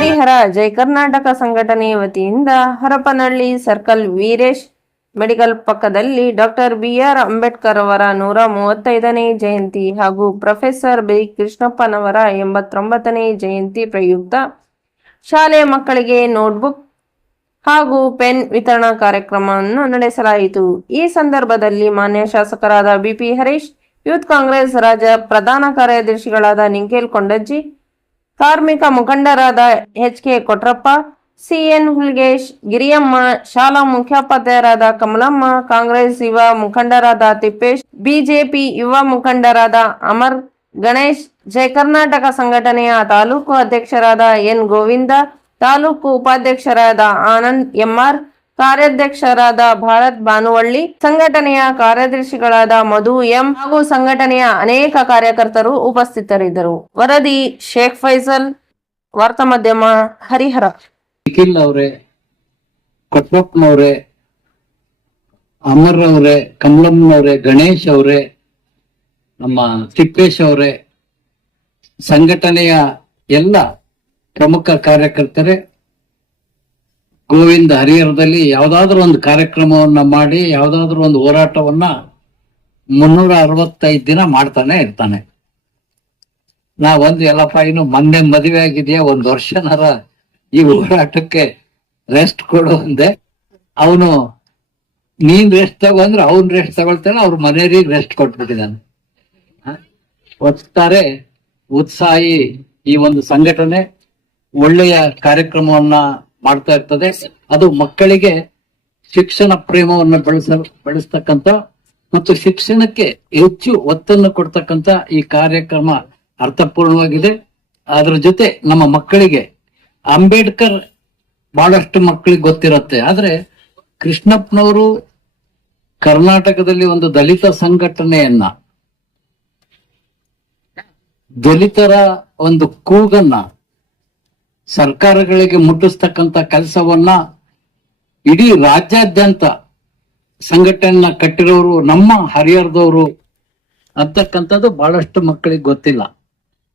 ಹರಿಹರ ಜೈ ಕರ್ನಾಟಕ ಸಂಘಟನೆ ವತಿಯಿಂದ Harapanahalli circle Veeresh medical ಪಕ್ಕದಲ್ಲಿ ಡಾಕ್ಟರ್ ಬಿ.ಆರ್. ಅಂಬೇಡ್ಕರ್ ಅವರ 135ನೇ ಜಯಂತಿ ಹಾಗೂ ಪ್ರೊಫೆಸರ್ ಬಿ. ಕೃಷ್ಣಪ್ಪನವರ 89ನೇ ಜಯಂತಿ ಪ್ರಯುಕ್ತ ಶಾಲೆಯ ಮಕ್ಕಳಿಗೆ ನೋಟ್ಬುಕ್ ಹಾಗೂ ಪೆನ್ ವಿತರಣಾ ಕಾರ್ಯಕ್ರಮವನ್ನು ನಡೆಸಲಾಯಿತು. ಈ ಸಂದರ್ಭದಲ್ಲಿ ಮಾನ್ಯ ಶಾಸಕರಾದ ಬಿ.ಪಿ. ಹರೀಶ್, ಯೂತ್ ಕಾಂಗ್ರೆಸ್ ರಾಜ್ಯ ಪ್ರಧಾನ ಕಾರ್ಯದರ್ಶಿಗಳಾದ ನಿಖಿಲ್ ಕೊಂಡಜ್ಜಿ, ಕಾರ್ಮಿಕ ಮುಖಂಡರಾದ ಎಚ್.ಕೆ. ಕೊಟ್ರಪ್ಪ, ಸಿ.ಎನ್. ಹುಲ್ಗೇಶ್, ಗಿರಿಯಮ್ಮ, ಶಾಲಾ ಮುಖ್ಯೋಪಾಧ್ಯಾಯರಾದ ಕಮಲಮ್ಮ, ಕಾಂಗ್ರೆಸ್ ಯುವ ಮುಖಂಡರಾದ ತಿಪ್ಪೇಶ್, ಬಿಜೆಪಿ ಯುವ ಮುಖಂಡರಾದ ಅಮರ್, ಗಣೇಶ್, ಜೈ ಕರ್ನಾಟಕ ಸಂಘಟನೆಯ ತಾಲೂಕು ಅಧ್ಯಕ್ಷರಾದ ಎನ್. ಗೋವಿಂದ, ತಾಲೂಕು ಉಪಾಧ್ಯಕ್ಷರಾದ ಆನಂದ್ ಎಂ.ಆರ್, ಕಾರ್ಯಾಧ್ಯಕ್ಷರಾದ ಭಾರತ್ ಭಾನುವಳ್ಳಿ, ಸಂಘಟನೆಯ ಕಾರ್ಯದರ್ಶಿಗಳಾದ ಮಧು ಎಂ ಹಾಗೂ ಸಂಘಟನೆಯ ಅನೇಕ ಕಾರ್ಯಕರ್ತರು ಉಪಸ್ಥಿತರಿದ್ದರು. ವರದಿ ಶೇಖ್ ಫೈಸಲ್, ವಾರ್ತಾ ಮಾಧ್ಯಮ, ಹರಿಹರ. ನಿಖಿಲ್ ಅವರೇ, ಕೊಟ್ಬಪ್ಪನವರೇ, ಅಮರ್ ಅವರೇ, ಕಮಲಮ್ಮನವರೇ, ಗಣೇಶ್ ಅವರೇ, ನಮ್ಮ ತಿಪ್ಪೇಶ್ ಅವರೇ, ಸಂಘಟನೆಯ ಎಲ್ಲ ಪ್ರಮುಖ ಕಾರ್ಯಕರ್ತರೇ, ಗೋವಿಂದ ಹರಿಹರದಲ್ಲಿ ಯಾವುದಾದ್ರೂ ಒಂದು ಕಾರ್ಯಕ್ರಮವನ್ನ ಮಾಡಿ ಯಾವುದಾದ್ರೂ ಒಂದು ಹೋರಾಟವನ್ನ 365 ದಿನ ಮಾಡ್ತಾನೆ ಇರ್ತಾನೆ. ನಾವೊಂದು ಎಲ್ಲಪ್ಪ ಇನ್ನು ಮೊನ್ನೆ ಮದುವೆ ಆಗಿದೆಯಾ, 1 ವರ್ಷನಾರ ಈ ಹೋರಾಟಕ್ಕೆ ರೆಸ್ಟ್ ಕೊಡು ಅಂದೆ. ಅವನು ನೀನ್ ರೆಸ್ಟ್ ತಗೋ ಅಂದ್ರೆ ಅವ್ನ್ ರೆಸ್ಟ್ ತಗೊಳ್ತಾನೆ, ಅವ್ರ ಮನೆಯವರಿಗೆ ರೆಸ್ಟ್ ಕೊಟ್ಬಿಟ್ಟಿದ್ದಾನೆ. ಒತ್ತಾರೆ ಉತ್ಸಾಹಿ ಈ ಒಂದು ಸಂಘಟನೆ ಒಳ್ಳೆಯ ಕಾರ್ಯಕ್ರಮವನ್ನ ಮಾಡ್ತಾ ಇರ್ತದೆ. ಅದು ಮಕ್ಕಳಿಗೆ ಶಿಕ್ಷಣ ಪ್ರೇಮವನ್ನು ಬೆಳೆಸ್ತಕ್ಕಂಥ ಮತ್ತು ಶಿಕ್ಷಣಕ್ಕೆ ಹೆಚ್ಚು ಒತ್ತನ್ನು ಕೊಡ್ತಕ್ಕಂಥ ಈ ಕಾರ್ಯಕ್ರಮ ಅರ್ಥಪೂರ್ಣವಾಗಿದೆ. ಅದರ ಜೊತೆ ನಮ್ಮ ಮಕ್ಕಳಿಗೆ ಅಂಬೇಡ್ಕರ್ ಬಹಳಷ್ಟು ಮಕ್ಕಳಿಗೆ ಗೊತ್ತಿರುತ್ತೆ, ಆದ್ರೆ ಕೃಷ್ಣಪ್ಪನವರು ಕರ್ನಾಟಕದಲ್ಲಿ ಒಂದು ದಲಿತ ಸಂಘಟನೆಯನ್ನ, ದಲಿತರ ಒಂದು ಕೂಗನ್ನ ಸರ್ಕಾರಗಳಿಗೆ ಮುಟ್ಟಿಸ್ತಕ್ಕಂಥ ಕೆಲಸವನ್ನ ಇಡೀ ರಾಜ್ಯಾದ್ಯಂತ ಸಂಘಟನೆಯನ್ನ ಕಟ್ಟಿರೋರು ನಮ್ಮ ಹರಿಹರದವರು ಅಂತಕ್ಕಂಥದ್ದು ಬಹಳಷ್ಟು ಮಕ್ಕಳಿಗೆ ಗೊತ್ತಿಲ್ಲ.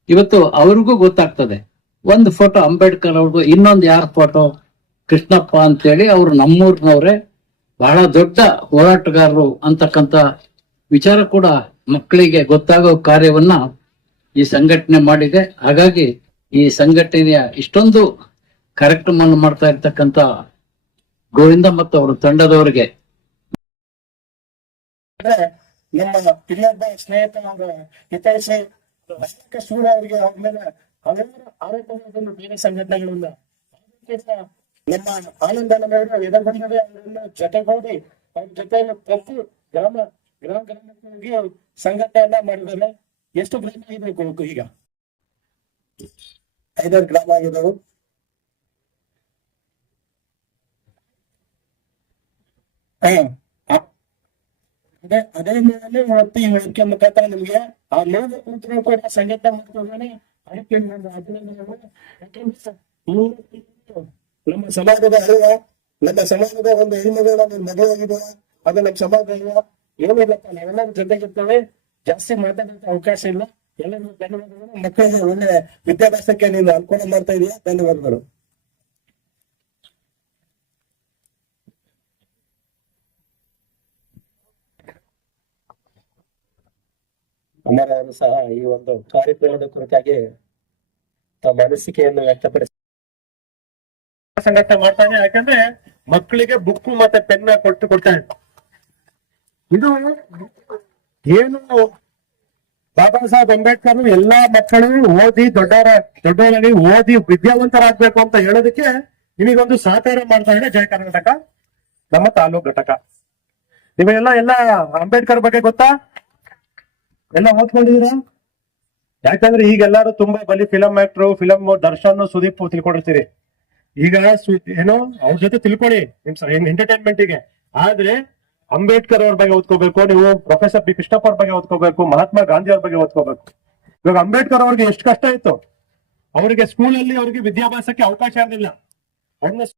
ಇವತ್ತು ಅವ್ರಿಗೂ ಗೊತ್ತಾಗ್ತದೆ. ಒಂದು ಫೋಟೋ ಅಂಬೇಡ್ಕರ್ ಅವ್ರದ್ದು, ಇನ್ನೊಂದು ಯಾರ ಫೋಟೋ ಕೃಷ್ಣಪ್ಪ ಅಂತೇಳಿ, ಅವರು ನಮ್ಮೂರಿನವ್ರೆ, ಬಹಳ ದೊಡ್ಡ ಹೋರಾಟಗಾರರು ಅಂತಕ್ಕಂಥ ವಿಚಾರ ಕೂಡ ಮಕ್ಕಳಿಗೆ ಗೊತ್ತಾಗೋ ಕಾರ್ಯವನ್ನ ಈ ಸಂಘಟನೆ ಮಾಡಿದೆ. ಹಾಗಾಗಿ ಈ ಸಂಘಟನೆಯ ಇಷ್ಟೊಂದು ಕಾರ್ಯಕ್ರಮವನ್ನು ಮಾಡ್ತಾ ಇರ್ತಕ್ಕಂಥ ಗೋವಿಂದ ಮತ್ತು ಅವರ ತಂಡದವರಿಗೆ, ನಮ್ಮ ಹಿರಿಯದ ಸ್ನೇಹಿತರಾದ ಹಿತೈಷಿ ಸೂರ ಅವರಿಗೆ ಅವ್ರ ಮೇಲೆ ಹಲವಾರು ಆರೋಪಗಳನ್ನು ಬೇರೆ ಸಂಘಟನೆಗಳಿಂದ ನಮ್ಮ ಆನಂದನವರು ಎದುರುಗೊಂಡರೆ ಅವರನ್ನು ಜೊತೆಗೂಡಿ ಅವ್ರ ಜೊತೆ ಪ್ರತಿ ಗ್ರಾಮಕ್ಕೆ ಹೋಗಿ ಸಂಘಟನೆಯನ್ನ ಮಾಡಿದ್ದಾರೆ. ಎಷ್ಟು ಗ್ರಾಮ ಇರಬೇಕು ಈಗ? 5 ಗ್ರಾಮ ಆಗಿದ್ದವು. ಅದೇ ಮೇಲೆ ಇವತ್ತು ಈ ವೇದಿಕೆ ಮುಖಾಂತರ ನಿಮ್ಗೆ ಆ ಲೋಕ ಕೂತರು ಕೂಡ ಸಂಘಟನೆ ಮಾಡ್ಕೊಂಡ್ರೆ ಅದಕ್ಕೆ ನಮ್ಮ ಸಮಾಜದ ಅರಿವ, ನಮ್ಮ ಸಮಾಜದ ಒಂದು ಹೆಣ್ಮಗಳ ಮದುವೆ ಆಗಿದೆ, ಅದು ನಮ್ಮ ಸಮಾಜ ಅರಿವ. ಏನಿಲ್ಲಪ್ಪ, ನಾವೆಲ್ಲರೂ ಜೊತೆಗಿರ್ತೇವೆ, ಜಾಸ್ತಿ ಮಾತಾಡೋಕೆ ಅವಕಾಶ ಇಲ್ಲ. ಎಲ್ಲರೂ ಧನ್ಯವಾದಗಳು. ಮಕ್ಕಳಿಗೆ ಒಳ್ಳೆ ವಿದ್ಯಾಭ್ಯಾಸಕ್ಕೆ ನೀನು ಅನುಕೂಲ ಮಾಡ್ತಾ ಇದೀಯಾ, ಧನ್ಯವಾದಗಳು. ಅಮರ್ ಅವರು ಸಹ ಈ ಒಂದು ಕಾರ್ಯಕ್ರಮದ ಕುರಿತಾಗಿ ತಮ್ಮ ಅನಿಸಿಕೆಯನ್ನು ವ್ಯಕ್ತಪಡಿಸಿ ಸಂಘಟನೆ ಮಾಡ್ತಾನೆ. ಯಾಕಂದ್ರೆ ಮಕ್ಕಳಿಗೆ ಬುಕ್ ಮತ್ತೆ ಪೆನ್ ಕೊಡ್ತಾನೆ. ಇದು ಏನು ಬಾಬಾ ಸಾಹೇಬ್ ಅಂಬೇಡ್ಕರ್ ಎಲ್ಲಾ ಮಕ್ಕಳು ಓದಿ ದೊಡ್ಡವರಾಗಿ ಓದಿ ವಿದ್ಯಾವಂತರಾಗ್ಬೇಕು ಅಂತ ಹೇಳೋದಕ್ಕೆ ನಿಮಗೊಂದು ಸಹಕಾರ ಮಾಡ್ತಾ ಇದೆ ಜಯ ಕರ್ನಾಟಕ ನಮ್ಮ ತಾಲೂಕು ಘಟಕ. ನೀವೆಲ್ಲ ಅಂಬೇಡ್ಕರ್ ಬಗ್ಗೆ ಗೊತ್ತಾ? ಎಲ್ಲ ಓದ್ಕೊಂಡಿದ್ದೀರಾ? ಯಾಕಂದ್ರೆ ಈಗೆಲ್ಲಾರು ತುಂಬಾ ಬಲಿ film actor, film Darshan, Sudeep ತಿಳ್ಕೊಂಡಿರ್ತೀರಿ. ಈಗ ಏನೋ ಅವ್ರ ಜೊತೆ ತಿಳ್ಕೊಳ್ಳಿ ನಿಮ್ ಎಂಟರ್ಟೈನ್ಮೆಂಟ್ ಗೆ. ಆದ್ರೆ ಅಂಬೇಡ್ಕರ್ ಅವ್ರ ಬಗ್ಗೆ ಓದ್ಕೋಬೇಕು ನೀವು, ಪ್ರೊಫೆಸರ್ ಬಿ. ಕೃಷ್ಣಪ್ಪ ಅವ್ರ ಬಗ್ಗೆ ಓದ್ಕೋಬೇಕು, ಮಹಾತ್ಮ ಗಾಂಧಿ ಅವ್ರ ಬಗ್ಗೆ ಓದ್ಕೋಬೇಕು. ಇವಾಗ ಅಂಬೇಡ್ಕರ್ ಅವ್ರಿಗೆ ಎಷ್ಟು ಕಷ್ಟ ಇತ್ತು, ಅವರಿಗೆ ಸ್ಕೂಲಲ್ಲಿ ಅವ್ರಿಗೆ ವಿದ್ಯಾಭ್ಯಾಸಕ್ಕೆ ಅವಕಾಶ ಇರಲಿಲ್ಲ. ಅವ್ರನ್ನ